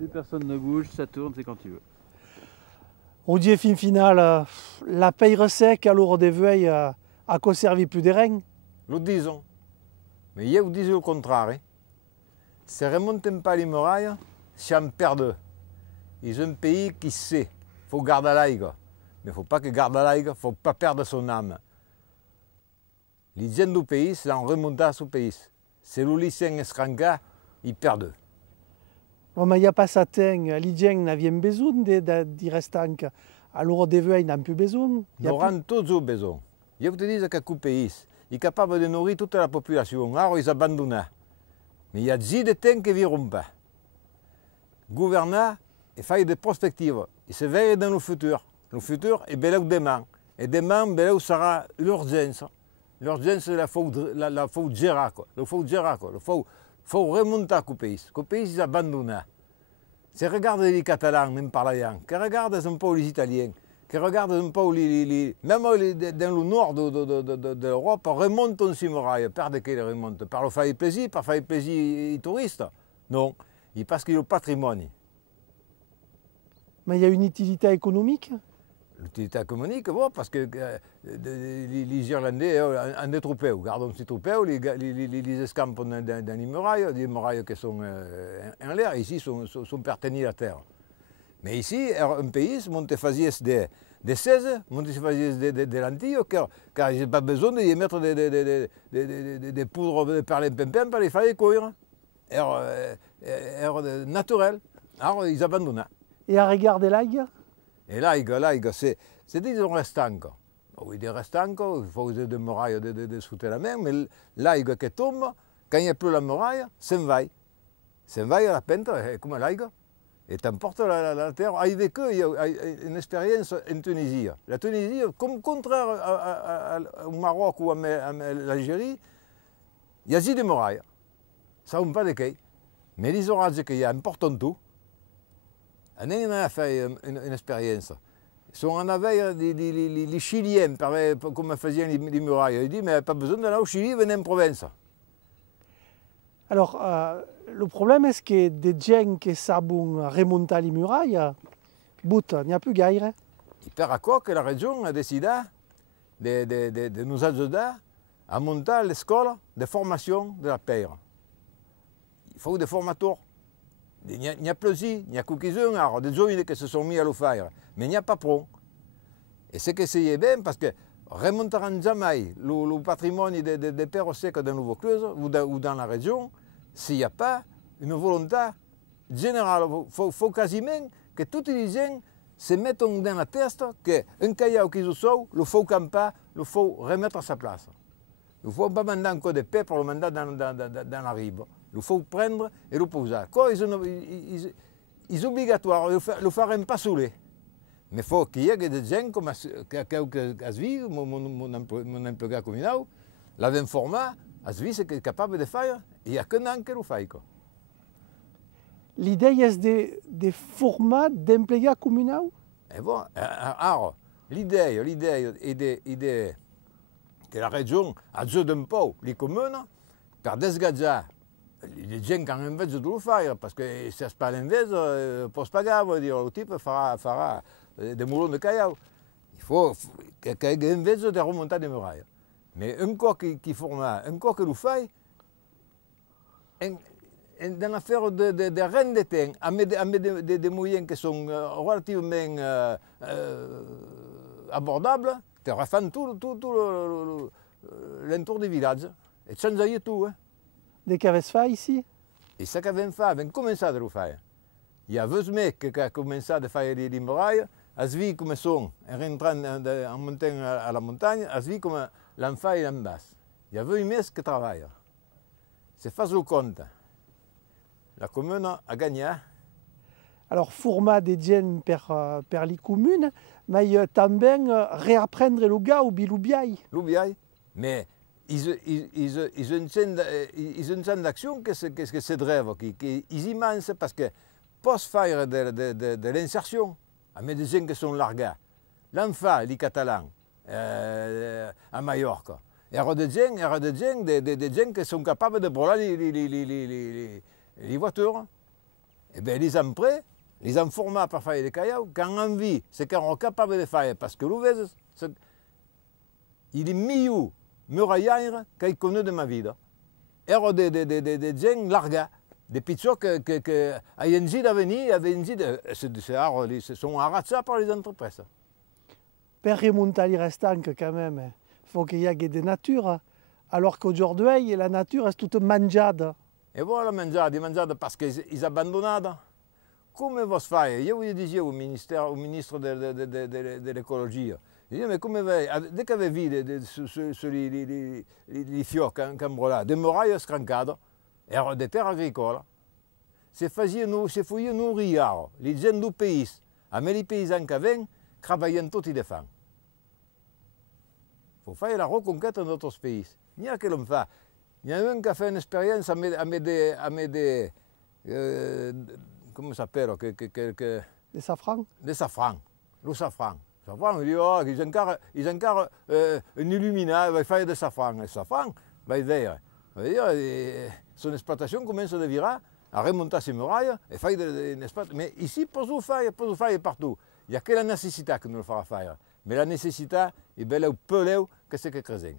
Et personne ne bouge, ça tourne, c'est quand tu veux. Odier fin final, la peire sec à l'heure des veuilles a conservé plus des reins. Lo disons. Mais je vous dis le contraire. Si ne remontent pas les murailles, c'est en perdent. Ils ont un pays qui sait. Il faut garder l'aigre. Mais il ne faut pas que garde l'aigre, il ne faut pas perdre son âme. Les gens du pays, c'est en remontant à ce pays. C'est le lycée escranca, ils perdent. Bon, mais il n'y a pas ça, les gens n'avaient besoin de restants. À l'heure des veuilles, ils n'ont plus besoin. Nous aurons tous besoin. Je vous dis que ce pays est capable de nourrir toute la population. Alors ils abandonnent. Mais il y a des temps qui ne viront pas. Gouverner et faire des perspectives. Et se veiller dans le futur. Le futur est bel demain. Et demain, bel sera l'urgence. L'urgence, il faut gérer. Il faut gérer. Il faut remonter au pays. Le pays est abandonné. Si regarde les Catalans, même par là, que regarde un peu les Italiens, que regarde un peu même dans le nord de l'Europe, remontent ces murailles. Par de quelle remontent? Par le faire plaisir, par faire plaisir aux touristes? Non, parce qu'il y a le patrimoine. Mais il y a une utilité économique? L'utilité économique, bon, parce que les Irlandais ont des troupes. Gardons ces troupes, les escampent dans les murailles qui sont en l'air, ici sont pertenus à la terre. Mais ici, un pays, monte faisait des 16, monte faisait des lentilles, car ils n'ont pas besoin de y mettre des poudres de perlimpinpin pour les faire cuire. Naturel. Alors ils abandonnent. Et à regarder l'aigre? Et l'aigre, c'est des restants. Oui, des restants, il faut des murailles de sous la main, mais l'aigre qui tombe, quand il n'y a plus la muraille, s'en va. S'en va à la pente, comme l'aigre. Et t'emporte la terre. Avec eux, il y a une expérience en Tunisie. La Tunisie, comme contraire au Maroc ou à l'Algérie, il y a des murailles. Ça ne va pas de quai. Mais les orages qu'il y a important tout. On a fait une expérience. On avait les Chiliens, comme faisaient les murailles. Ils disent, mais pas besoin d'aller au Chili, venez en province. Alors, le problème est que des gens qui savent remonter les murailles, il n'y a plus gaire. Et par quoi que la région a décidé de nous aider à monter l'école de formation de la paire. Il faut des formateurs. Il n'y a plus, il n'y a quelques-uns, des jeunes qui se sont mis à le faire, mais il n'y a pas pro. Et c'est que c'est bien parce que remonteront jamais le patrimoine des pères secs dans le Vaucluse ou dans la région s'il n'y a pas une volonté générale. Il faut quasiment que tous les gens se mettent dans la tête qu'un caillou qui se sauve, il faut camper, il faut remettre à sa place. Il ne faut pas demander encore de paix pour le mandat dans la rive. Il faut prendre et le poser. Quoi, ils sont obligatoires, ils ne feront pas saouler. Mais il faut qu'il y ait des gens comme Asvi, mon employé communal, l'avait informé, Asvi c'est capable de faire, et il n'y a qu'un an qui le fait. L'idée est des formats d'employés communaux? Et bon, alors, l'idée est que la région aide un peu les communes pour dégager les gens qui ont envie de le faire, parce que si ce n'est pas l'inverse, ne pose pas grave, le type fera des moulons de cailloux. Il faut qu'il y ait envie de remonter des murailles. Mais un corps qui forme, un corps qui le fait, dans l'affaire de rien de temps, avec des moyens qui sont relativement abordables, tu refais tout l'entour du village. Et tu changes tout. Hein. Des qu'avait fait ici? Et ce qu'avait fait, avait commencé à le faire. Il y a 2 mecs qui ont commencé à faire les murailles, à se voir comme sont, en rentrant en montant à la montagne, à se voir comme l'enfant est en bas. Il y a 2 mecs qui travaillent. C'est fait le compte. La commune a gagné. Alors, format des gens per les communes, mais también réapprendre le gars au biloubiaï. L'oubiaï. Mais ils ont une scène d'action que c'est de rêve, qui est immense parce que pour faire de l'insertion, avec des gens qui sont largués, l'enfant, les Catalans, à Mallorca, il y a des gens qui sont capables de brûler les voitures. eh bien, les hommes prêts, les hommes formés pour faire des cailloux, quand on vit, c'est qu'on est capable de faire, parce que l'ouvert, il est mieux murailleur qu'il connaît de ma vie. Il y a des gens largues, des pizzos que Ayenzi a venu, ce sont arrachés par les entreprises. Per remonter les restants quand même, il faut qu'il y ait des natures, alors qu'aujourd'hui, la nature est toute mangiada. Et voilà, mangiade parce qu'ils abandonnent. Come vous faites? Io vi dicevo au ministre de l'écologie, mais come dès que vous vu les fiocchi en brûlent, des murailles scrancades, et des terres agricoles, c'est facile nourrir les gens du pays, mais les paysans qui viennent travaillent tous les femmes. Il faut faire la reconquête de notre pays. Il n'y a que l'on fait. Il y a un qui a fait une expérience avec des comment ça s'appelle? Des safrans? Des safrans. Le safran. Le safran, il dit, oh, ils ont encore un illuminat, il va faire des safrans. Le safran, va dire, son exploitation commence à virer, à remonter ses murailles, et faire une exploitation. Mais ici, pas de faire partout. Il n'y a que la nécessité que nous le fera faire. Mais la nécessité est belle ou peu que c'est que creuser.